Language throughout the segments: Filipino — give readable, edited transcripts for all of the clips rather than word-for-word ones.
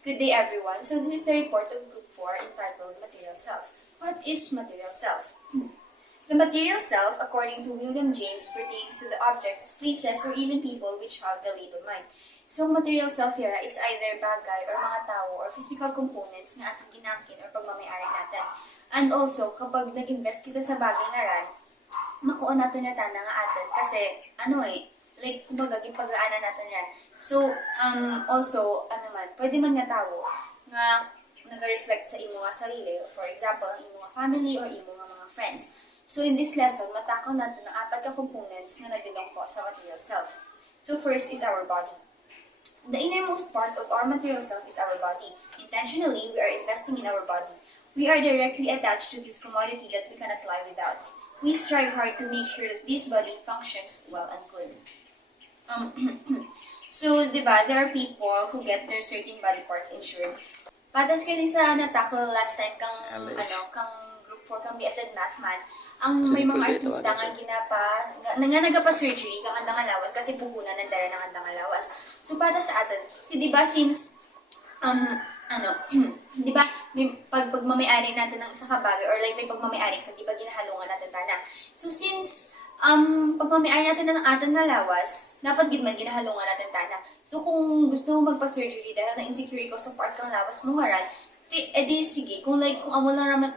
Good day, everyone. So this is the report of Group 4 entitled Material Self. What is material self? The material self, according to William James, pertains to the objects, places, or even people which have the labor mind. So material self here, it's either bagay or mga tao or physical components na ating ginamit or pagmamayari natin. And also, kapag nag-invest kita sa bagay na ran, makuha natin na tanda nga atin. Kasi, like, kumbaga, gipag-aanan natin yan. So, also, pwede man nga tao nga nag-reflect sa imo nga sarili. For example, ang imo nga family or imo nga mga friends. So, in this lesson, matakaw natin ang 4 ka components nga nabilong po sa material self. So, first is our body. The innermost part of our material self is our body. Intentionally, we are investing in our body. We are directly attached to this commodity that we cannot live without. We strive hard to make sure that this body functions well and good. So, diba, there are people who get their certain body parts insured. Patas kayo sa natakol last time kang, kang group 4 kang BSN Math man, ang may mga artista nga ginapa, nga nagapa-surgery kang andang alawas kasi puhunan ng dara ng andang alawas. So, para sa atin, diba, since, diba, may pagmamayari natin ng isa kabagay or like may pagmamayari ka, diba, ginahalungan natin tana. So, since, pagmamayari natin ng ating lawas, dapat gidman ginahalungan natin tana. So, kung gusto mo magpa-surgery dahil na-insecure ko sa part kang lawas mo ngaran, edi sige, kung amo lang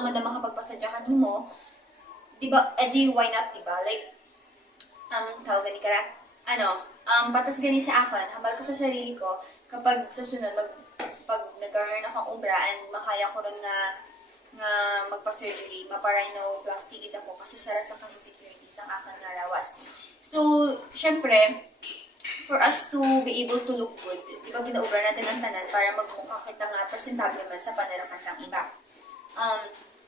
man na makapagpasadyakan mo, diba, edi why not, diba? Like, tawag gani ka patas gani sa akin, hambal ko sa sarili ko, kapag sa sunod, pag nagkaroon akong ubra and makaya ko rin nga magpa-surgery, maparhinoplasty ako kasi sara sa kang insecurities ang aking narawas. So, syempre, for us to be able to look good, di ba ginaubra natin ang tanan para magmukha kita nga presentable man sa panarakan ng iba.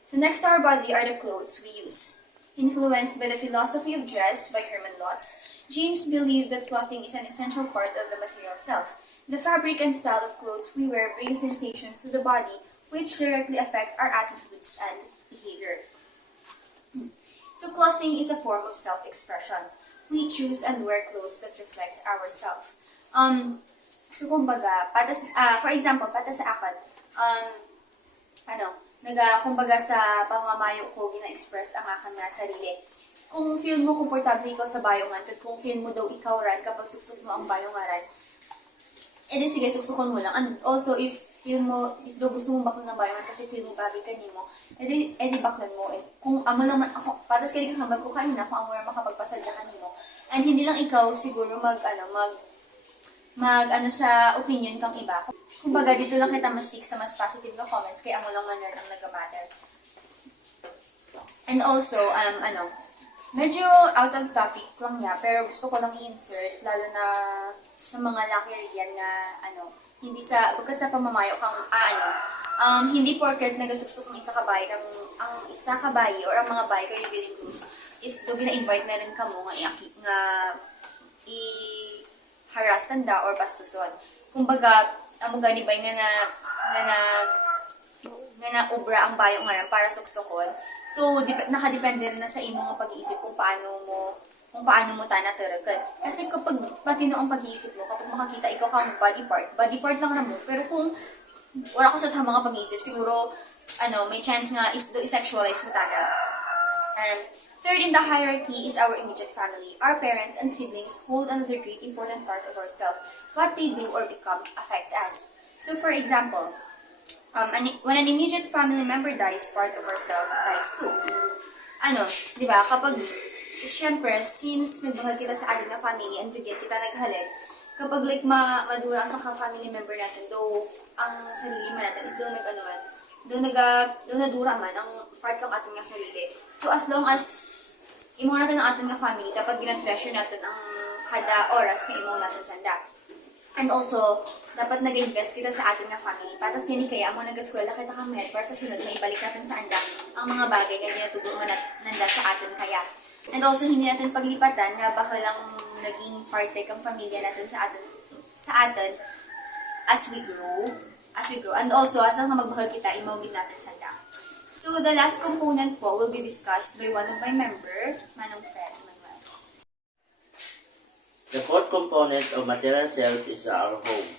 So next to our body are the clothes we use. Influenced by the philosophy of dress by Herman Lotz, James believed that clothing is an essential part of the material self. The fabric and style of clothes we wear bring sensations to the body which directly affect our attitudes and behavior. So clothing is a form of self-expression. We choose and wear clothes that reflect ourselves. So kumbaga, for example, para sa akin, kumbaga sa pamamayo ko, gina-express ang aking na sarili. Kung feel mo komportable ikaw sa bayongan, at kung feel mo daw ikaw ran kapag suksok mo ang bayongaran, edi sige, suksukon mo lang. And also, if daw gusto mong baklan ng bayongan kasi feel mo bagay ka mo, edi baklan mo. Kung amo lang man, ako, patas ka rin hambag ko kanina, kung amo lang makapagpasadya ka mo. And hindi lang ikaw siguro sa opinion kang iba. Kumbaga, dito lang kita mas-stick sa mas positive na comments, kaya amo lang man rin ang nag-matter. And also, medyo out of topic lang niya, pero gusto ko lang i-insert, lalo na sa mga lucky riyan nga, hindi bukod sa pamamayo kang, hindi porket nagasuksok ng isa kabayi, ang isa kabayi or ang mga bayi ka revealing goods is do gina-invite na rin ka mo nga i-harasan da or bastuson. Kumbaga, amo gani bay nga na ubra ang bayo nga para suksokon. So, nakadepende rin na sa imong pag-iisip kung paano mo tanataragan. Kasi kapag matino ang pag-iisip mo, kapag makakita ikaw kang body part lang na mo, pero kung wala ko sa tamang pag-iisip, siguro, may chance nga is-sexualize mo taga. And third in the hierarchy is our immediate family. Our parents and siblings hold another great important part of ourselves. What they do or become affects us. So, for example, when an immediate family member dies, part of ourselves dies too. Di ba? Kapag, syempre, since nagbuhal kita sa ating na family and together kita naghalig, kapag like madura sa family member natin, though ang sarili man natin is doon nadura man ang part ng ating nga sarili. So as long as imo natin ang ating nga family, dapat gina-treasure natin ang kada oras na imo natin sanda. And also, dapat nag-invest kita sa ating nga family. Patas gani kaya mo nag-eskwela kita kang med para sa sunod na ibalik natin sa anda ang mga bagay na ginatugong nanda sa atin kaya. And also, hindi natin paglipatan nga bahalang naging parte kang pamilya natin sa atin as we grow. And also, asa nga magbahal kita, imawagin natin sanda. So, the last component po will be discussed by one of my member, Manong Fred Manuel. The fourth component of material self is our home.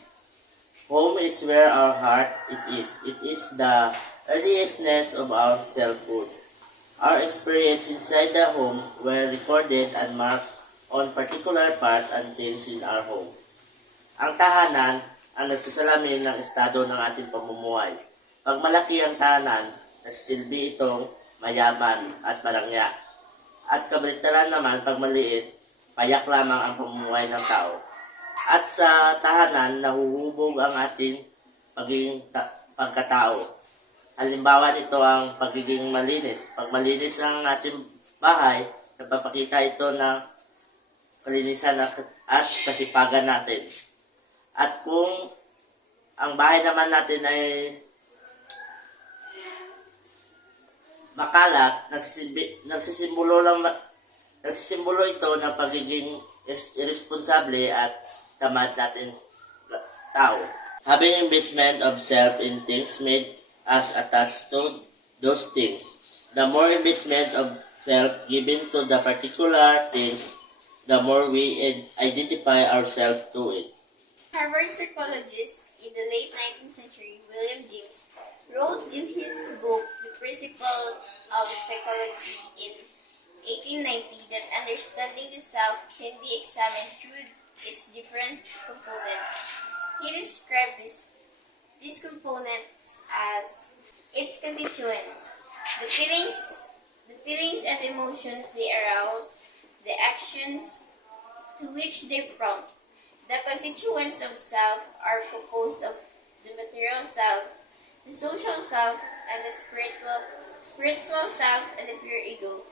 Home is where our heart it is. It is the earliest nest of our selfhood. Our experience inside the home were recorded and marked on particular part and things in our home. Ang tahanan ang nagsasalamin ng estado ng ating pamumuhay. Pag malaki ang tahanan, nasisilbi itong mayaman at marangya. At kabaliktaran naman, pag maliit, payak lamang ang pamumuhay ng tao. At sa tahanan, nahuhubog ang ating pagkatao. Halimbawa nito ang pagiging malinis. Pag malinis ang ating bahay, napapakita ito ng kalinisan at kasipagan natin. At kung ang bahay naman natin ay makalat, nagsisimbolo ito ng pagiging irresponsable at tamad natin tao. Having investment of self in things made us attached to those things. The more investment of self given to the particular things, the more we identify ourselves to it. Harvard psychologist in the late 19th century, William James, wrote in his book The Principles of Psychology in 1890 that understanding the self can be examined through its different components. He described these components as its constituents, the feelings and emotions they arouse, the actions to which they prompt. The constituents of self are composed of the material self, the social self, and the spiritual self, and the pure ego.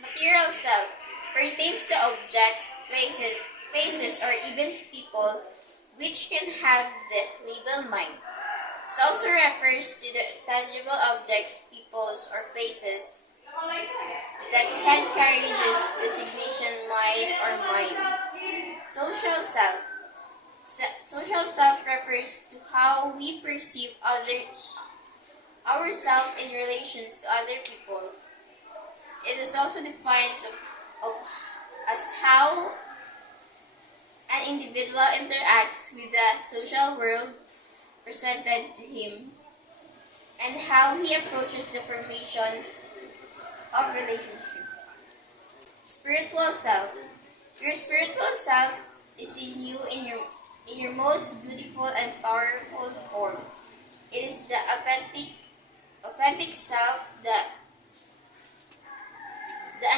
Material self pertains to objects, places, or even people which can have the label mind. It also refers to the tangible objects, peoples, or places that can carry this designation mind or mind. Social self. Social self refers to how we perceive ourselves in relations to other people. It is also defined as how an individual interacts with the social world presented to him and how he approaches the formation of relationship. Spiritual self. Your spiritual self is in you in your most beautiful and powerful form. It is the authentic self, the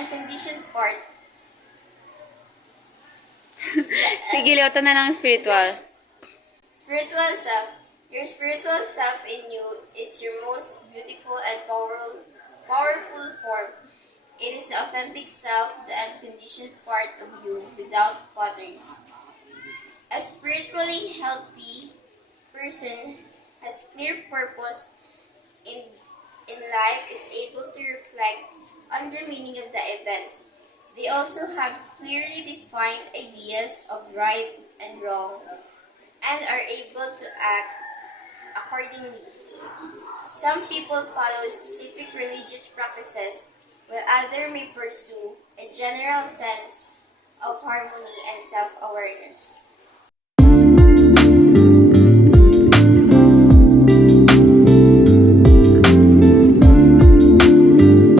unconditioned part. Sige, liwatan na lang spiritual. Spiritual self. Your spiritual self in you is your most beautiful and powerful form. It is the authentic self, the unconditioned part of you without patterns. A spiritually healthy person has clear purpose in life, is able to reflect on the meaning of the events. They also have clearly defined ideas of right and wrong and are able to act accordingly. Some people follow specific religious practices while others may pursue a general sense of harmony and self-awareness.